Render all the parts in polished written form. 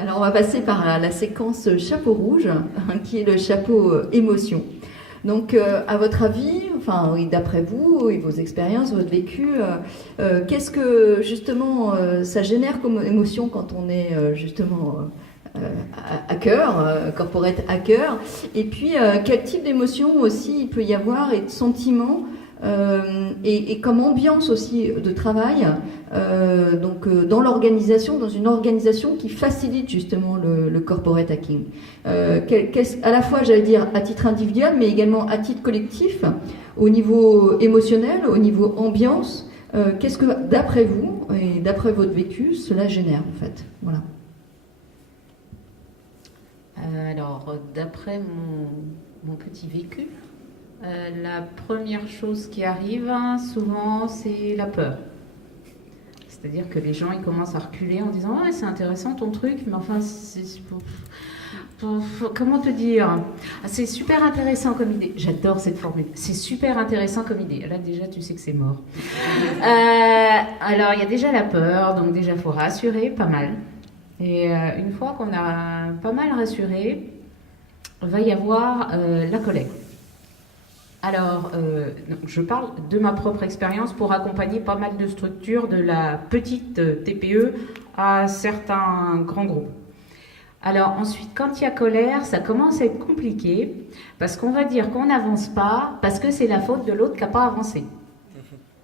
Alors, on va passer par la séquence chapeau rouge, qui est le chapeau émotion. Donc, à votre avis, enfin, oui, d'après vous, et vos expériences, votre vécu, qu'est-ce que justement ça génère comme émotion quand on est justement hacker, corporate hacker? Et puis, quel type d'émotion aussi il peut y avoir et de sentiments et comme ambiance aussi de travail, dans l'organisation, dans une organisation qui facilite justement le corporate hacking. À la fois, j'allais dire, à titre individuel, mais également à titre collectif, au niveau émotionnel, au niveau ambiance, qu'est-ce que, d'après vous, et d'après votre vécu, cela génère en fait? Voilà. Alors, d'après mon petit vécu, la première chose qui arrive souvent, c'est la peur. C'est-à-dire que les gens ils commencent à reculer en disant ouais, c'est intéressant ton truc, mais enfin, comment te dire, c'est super intéressant comme idée. J'adore cette formule. C'est super intéressant comme idée. Là déjà, tu sais que c'est mort. Alors, il y a déjà la peur, donc déjà, il faut rassurer pas mal. Et une fois qu'on a pas mal rassuré, il va y avoir la colère. Alors, je parle de ma propre expérience pour accompagner pas mal de structures, de la petite TPE à certains grands groupes. Alors ensuite, quand il y a colère, ça commence à être compliqué, parce qu'on va dire qu'on n'avance pas, parce que c'est la faute de l'autre qui n'a pas avancé.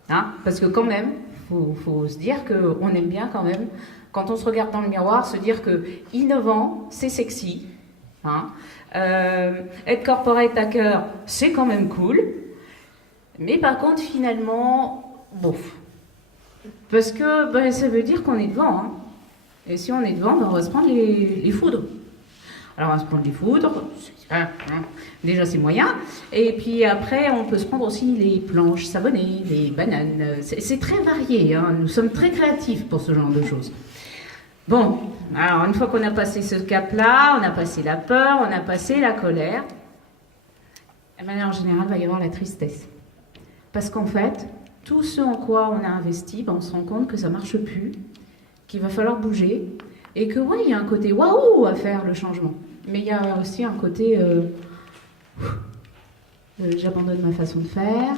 Hein, parce que quand même, faut se dire qu'on aime bien quand même, quand on se regarde dans le miroir, se dire que innovant, c'est sexy. Hein. Être corporate hacker, c'est quand même cool. Mais par contre, finalement, bof. Parce que ça veut dire qu'on est devant. Hein. Et si on est devant, on va se prendre les foudres. Alors, on va se prendre les foudres. Déjà, c'est moyen. Et puis après, on peut se prendre aussi les planches savonnées, les bananes. C'est très varié. Hein. Nous sommes très créatifs pour ce genre de choses. Bon, alors une fois qu'on a passé ce cap-là, on a passé la peur, on a passé la colère, et bien, en général, il va y avoir la tristesse. Parce qu'en fait, tout ce en quoi on a investi, on se rend compte que ça ne marche plus, qu'il va falloir bouger, et que ouais, il y a un côté waouh à faire le changement. Mais il y a aussi un côté j'abandonne ma façon de faire,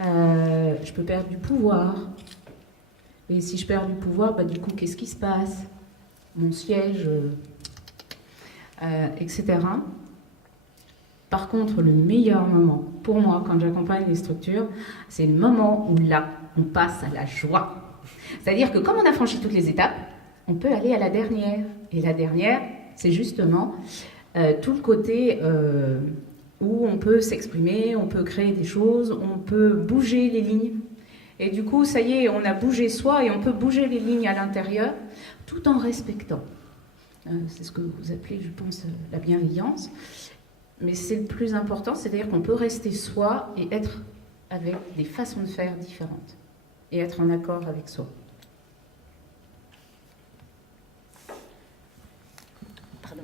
je peux perdre du pouvoir. Et si je perds du pouvoir, du coup, qu'est-ce qui se passe? Mon siège, etc. Par contre, le meilleur moment, pour moi, quand j'accompagne les structures, c'est le moment où là, on passe à la joie. C'est-à-dire que comme on a franchi toutes les étapes, on peut aller à la dernière. Et la dernière, c'est justement tout le côté où on peut s'exprimer, on peut créer des choses, on peut bouger les lignes. Et du coup, ça y est, on a bougé soi et on peut bouger les lignes à l'intérieur tout en respectant. C'est ce que vous appelez, je pense, la bienveillance. Mais c'est le plus important, c'est-à-dire qu'on peut rester soi et être avec des façons de faire différentes. Et être en accord avec soi. Pardon.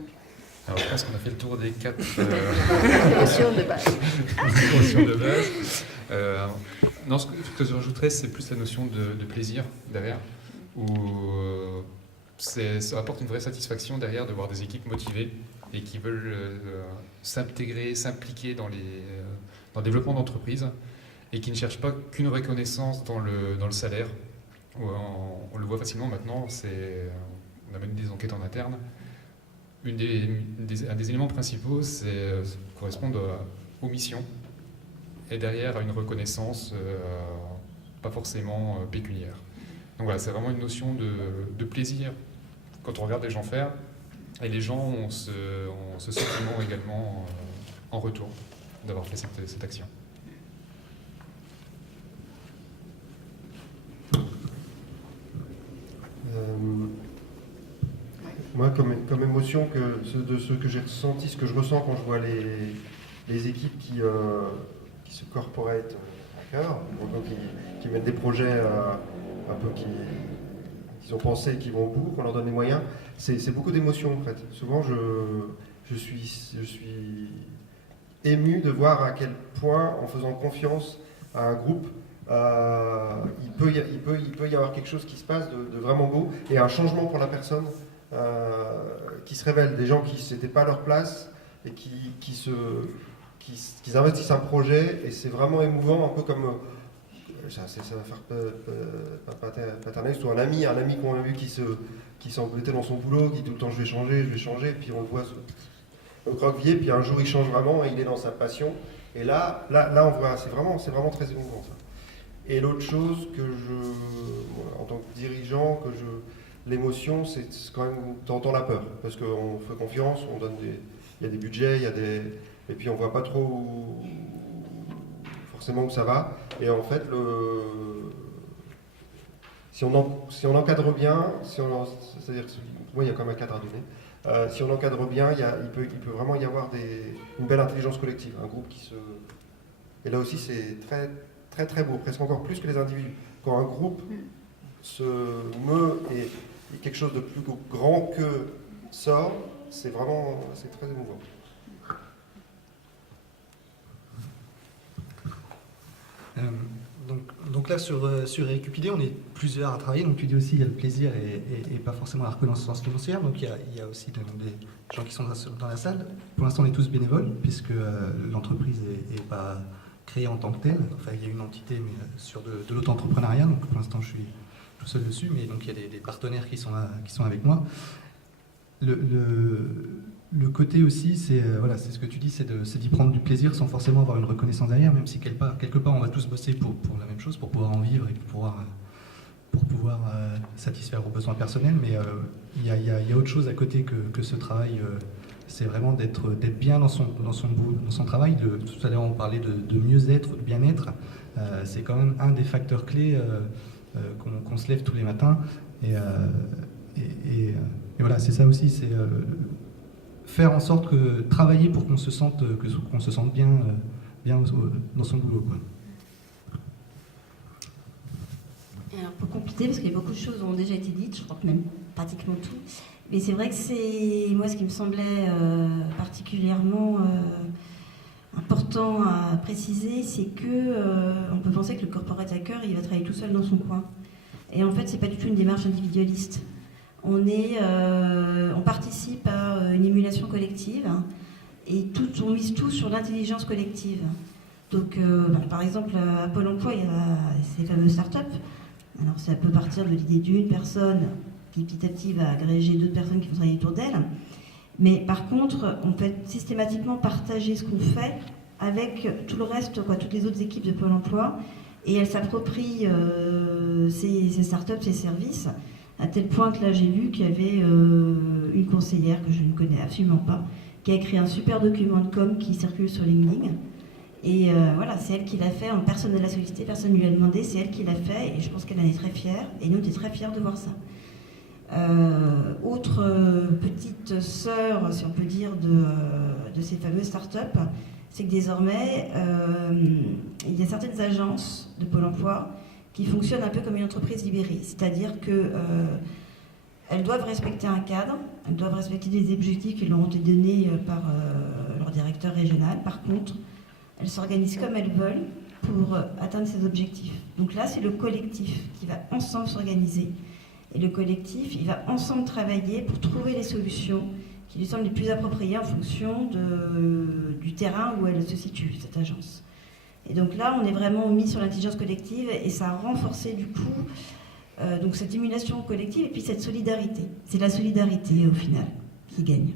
Alors, je pense qu'on a fait le tour des 4 Notions de base. notions de base. Non, ce que je rajouterais, c'est plus la notion de plaisir derrière, où ça apporte une vraie satisfaction derrière de voir des équipes motivées et qui veulent s'intégrer, s'impliquer dans le développement d'entreprise et qui ne cherchent pas qu'une reconnaissance dans le salaire. On le voit facilement maintenant, on a mené des enquêtes en interne. Un des éléments principaux, c'est correspondre aux missions et derrière à une reconnaissance pas forcément pécuniaire. Donc voilà, c'est vraiment une notion de plaisir quand on regarde les gens faire, et les gens ont ce sentiment également en retour d'avoir fait cette action. Moi, comme émotion, de ce que j'ai ressenti, ce que je ressens quand je vois les équipes qui se corporate hacker, donc qui mettent des projets un peu qu'ils ont pensé et qui vont au bout, qu'on leur donne les moyens, c'est beaucoup d'émotions en fait. Souvent, je suis ému de voir à quel point, en faisant confiance à un groupe, il peut y avoir quelque chose qui se passe de vraiment beau et un changement pour la personne se révèlent, des gens qui n'étaient pas à leur place et qui investissent un projet, et c'est vraiment émouvant, un peu comme, ça va faire paternaliste, ou un ami qu'on a vu qui s'embêtait dans son boulot, qui tout le temps je vais changer, puis on le voit au croque-vier, puis un jour il change vraiment et il est dans sa passion, et là on voit, c'est vraiment très émouvant ça. Et l'autre chose en tant que dirigeant, l'émotion, c'est quand même, t'entends la peur, parce qu'on fait confiance, il y a des budgets, et puis on voit pas trop forcément où ça va. Et en fait, si on encadre bien, c'est-à-dire que moi il y a quand même un cadre à donner. Si on encadre bien, il peut vraiment y avoir une belle intelligence collective, un groupe qui se. Et là aussi, c'est très très très beau, presque encore plus que les individus. Quand un groupe se meut et quelque chose de plus grand que sort, c'est très émouvant. Donc là, sur Recupidé, on est plusieurs à travailler. Donc tu dis aussi il y a le plaisir et pas forcément la reconnaissance financière. Donc il y a aussi des gens qui sont dans la salle. Pour l'instant, on est tous bénévoles, puisque l'entreprise n'est pas créée en tant que telle. Enfin, il y a une entité, mais sur de l'auto-entrepreneuriat. Donc pour l'instant, je suis tout seul dessus. Mais donc il y a des partenaires qui sont avec moi. Le côté aussi, c'est ce que tu dis, c'est d'y prendre du plaisir sans forcément avoir une reconnaissance derrière, même si quelque part on va tous bosser pour la même chose, pour pouvoir en vivre et pour pouvoir satisfaire aux besoins personnels. Mais il y a autre chose à côté que ce travail. C'est vraiment d'être bien dans son travail. Tout à l'heure on parlait de mieux-être, de bien-être. C'est quand même un des facteurs clés qu'on se lève tous les matins. Et voilà, c'est ça aussi, c'est faire en sorte que travailler pour qu'on se sente bien dans son boulot, quoi. Alors pour compléter, parce qu'il y a beaucoup de choses ont déjà été dites, je crois que même pratiquement tout, mais c'est vrai que c'est moi ce qui me semblait particulièrement important à préciser, c'est que on peut penser que le corporate hacker il va travailler tout seul dans son coin, et en fait c'est pas du tout une démarche individualiste. On participe à une émulation collective, et on mise tout sur l'intelligence collective. Donc, par exemple, à Pôle emploi, il y a ces fameuses startups. Alors, ça peut partir de l'idée d'une personne qui, petit à petit, va agréger d'autres personnes qui vont travailler autour d'elle. Mais par contre, on peut systématiquement partager ce qu'on fait avec tout le reste, toutes les autres équipes de Pôle emploi, et elles s'approprient ces startups, ces services. À tel point que là, j'ai lu qu'il y avait une conseillère que je ne connais absolument pas, qui a écrit un super document de com qui circule sur LinkedIn. Et voilà, c'est elle qui l'a fait, personne ne l'a sollicité, personne ne lui a demandé, c'est elle qui l'a fait, et je pense qu'elle en est très fière, et nous, on est très fiers de voir ça. Autre petite sœur, si on peut dire, de ces fameuses startups, c'est que désormais, il y a certaines agences de Pôle emploi qui fonctionnent un peu comme une entreprise libérée, c'est-à-dire qu'elles doivent respecter un cadre, elles doivent respecter des objectifs qui leur ont été donnés par leur directeur régional. Par contre, elles s'organisent comme elles veulent pour atteindre ces objectifs. Donc là, c'est le collectif qui va ensemble s'organiser, et le collectif, il va ensemble travailler pour trouver les solutions qui lui semblent les plus appropriées en fonction du terrain où elle se situe, cette agence. Et donc là, on est vraiment mis sur l'intelligence collective, et ça a renforcé du coup donc cette émulation collective et puis cette solidarité. C'est la solidarité au final qui gagne.